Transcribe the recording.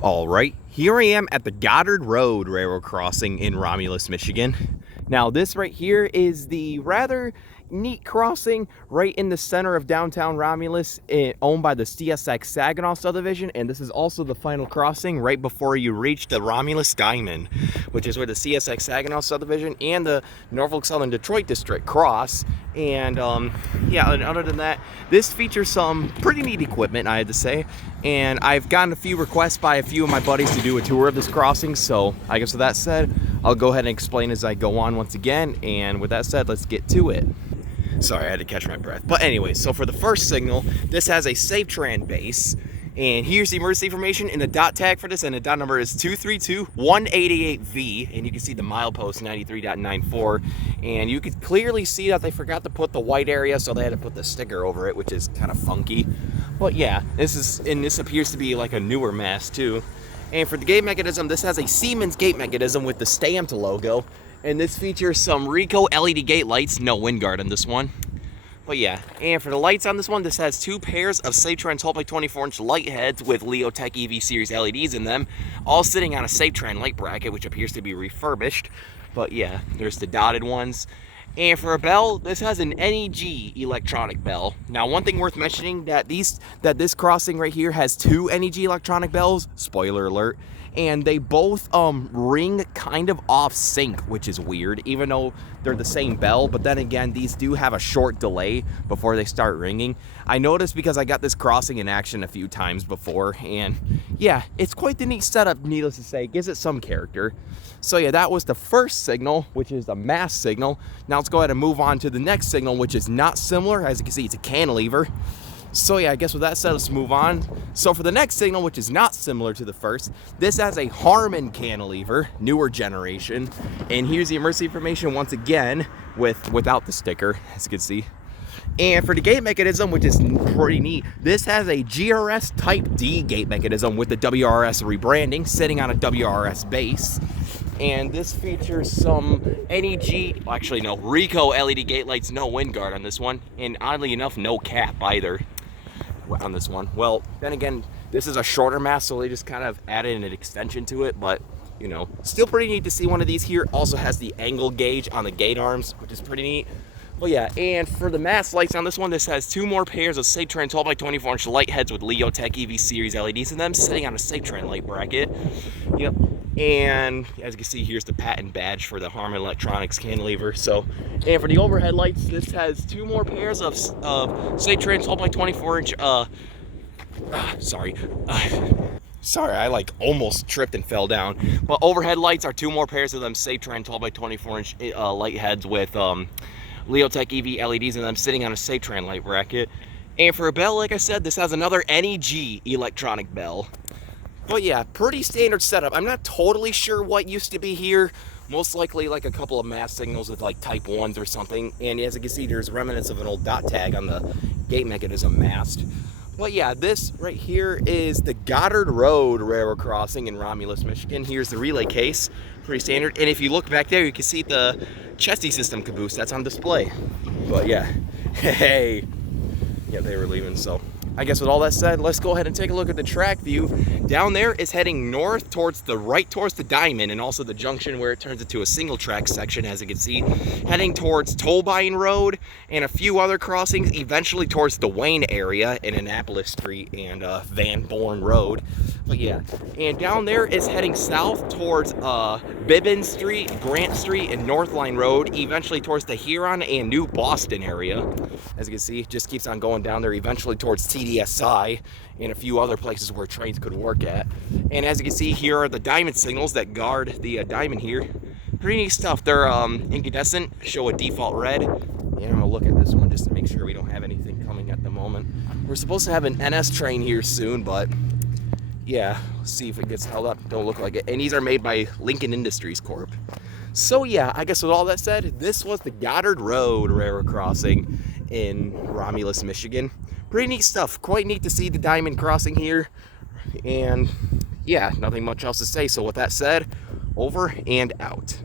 All right, here I am at the Goddard Road railroad crossing in Romulus, Michigan. Now this right here is the rather neat crossing right in the center of downtown Romulus, owned by the CSX Saginaw subdivision, and this is also the final crossing right before you reach the Romulus Diamond, which is where the CSX Saginaw subdivision and the Norfolk Southern Detroit district cross. And yeah, and other than that, this features some pretty neat equipment, I had to say, and I've gotten a few requests by a few of my buddies to do a tour of this crossing, so I guess with that said, I'll go ahead and explain as I go on once again, and with that said, let's get to it. Sorry, I had to catch my breath. But anyway, so for the first signal, this has a SafeTran base, and here's the emergency information, and the dot tag for this, and the dot number is 232-188V, and you can see the milepost 93.94, and you could clearly see that they forgot to put the white area, so they had to put the sticker over it, which is kind of funky. But yeah, this appears to be like a newer mast too. And for the gate mechanism, this has a Siemens gate mechanism with the stamped logo, and this features some RACO LED gate lights, no wind guard on this one. But yeah, and for the lights on this one, this has two pairs of SafeTran 12x24-inch light heads with Leotech EV series LEDs in them, all sitting on a SafeTran light bracket, which appears to be refurbished. But yeah, there's the dotted ones. And for a bell, this has an NEG electronic bell. Now, one thing worth mentioning, that this crossing right here has two NEG electronic bells, spoiler alert, and they both ring kind of off sync, which is weird, even though they're the same bell. But then again, these do have a short delay before they start ringing. I noticed because I got this crossing in action a few times before, and yeah, it's quite the neat setup, needless to say. It gives it some character. So yeah, that was the first signal, which is a mast signal. Now let's go ahead and move on to the next signal, which is not similar. As you can see, it's a cantilever. So yeah, I guess with that said, let's move on. So for the next signal, which is not similar to the first, this has a Harman cantilever, newer generation. And here's the emergency information once again, without the sticker, as you can see. And for the gate mechanism, which is pretty neat, this has a GRS Type D gate mechanism with the WRS rebranding, sitting on a WRS base. And this features some NEG, actually no, RACO LED gate lights, no wind guard on this one. And oddly enough, no cap either on this one. Well, then again, this is a shorter mast, so they just kind of added an extension to it, but you know, still pretty neat to see one of these here. Also has the angle gauge on the gate arms, which is pretty neat. Well, yeah, and for the mast lights on this one, this has two more pairs of SafeTran 12x24-inch light heads with Leotech EV series LEDs in them, sitting on a SafeTran light bracket. Yep. And as you can see, here's the patent badge for the Harman Electronics cantilever. So, and for the overhead lights, this has two more pairs of SafeTran 12x24-inch. Sorry, I like almost tripped and fell down. But overhead lights are two more pairs of them SafeTran 12x24-inch light heads with Leotech EV LEDs in them, sitting on a SafeTran light bracket. And for a bell, like I said, this has another NEG electronic bell. But yeah, pretty standard setup. I'm not totally sure what used to be here. Most likely like a couple of mast signals with like type 1s or something. And as you can see, there's remnants of an old dot tag on the gate mechanism mast. But yeah, this right here is the Goddard Road railroad crossing in Romulus, Michigan. Here's the relay case, pretty standard. And if you look back there, you can see the chassis system caboose that's on display. But yeah, hey, yeah, they were leaving, so I guess with all that said, let's go ahead and take a look at the track view. Down there is heading north towards the diamond, and also the junction where it turns into a single track section, as you can see, heading towards Tollbine Road and a few other crossings, eventually towards the Wayne area in Annapolis Street and Van Born Road. But yeah, and down there is heading south towards Bibbins Street, Grant Street, and Northline Road, eventually towards the Huron and New Boston area. As you can see, it just keeps on going down there, eventually towards TDSI and a few other places where trains could work at. And as you can see, here are the diamond signals that guard the diamond here. Pretty neat stuff. They're incandescent, show a default red. And I'm gonna look at this one just to make sure we don't have anything coming at the moment. We're supposed to have an NS train here soon, but yeah, let's see if it gets held up. Don't look like it. And these are made by Lincoln Industries Corp. So yeah, I guess with all that said, this was the Goddard Road railroad crossing in Romulus, Michigan. Pretty neat stuff. Quite neat to see the diamond crossing here. And yeah, nothing much else to say. So with that said, over and out.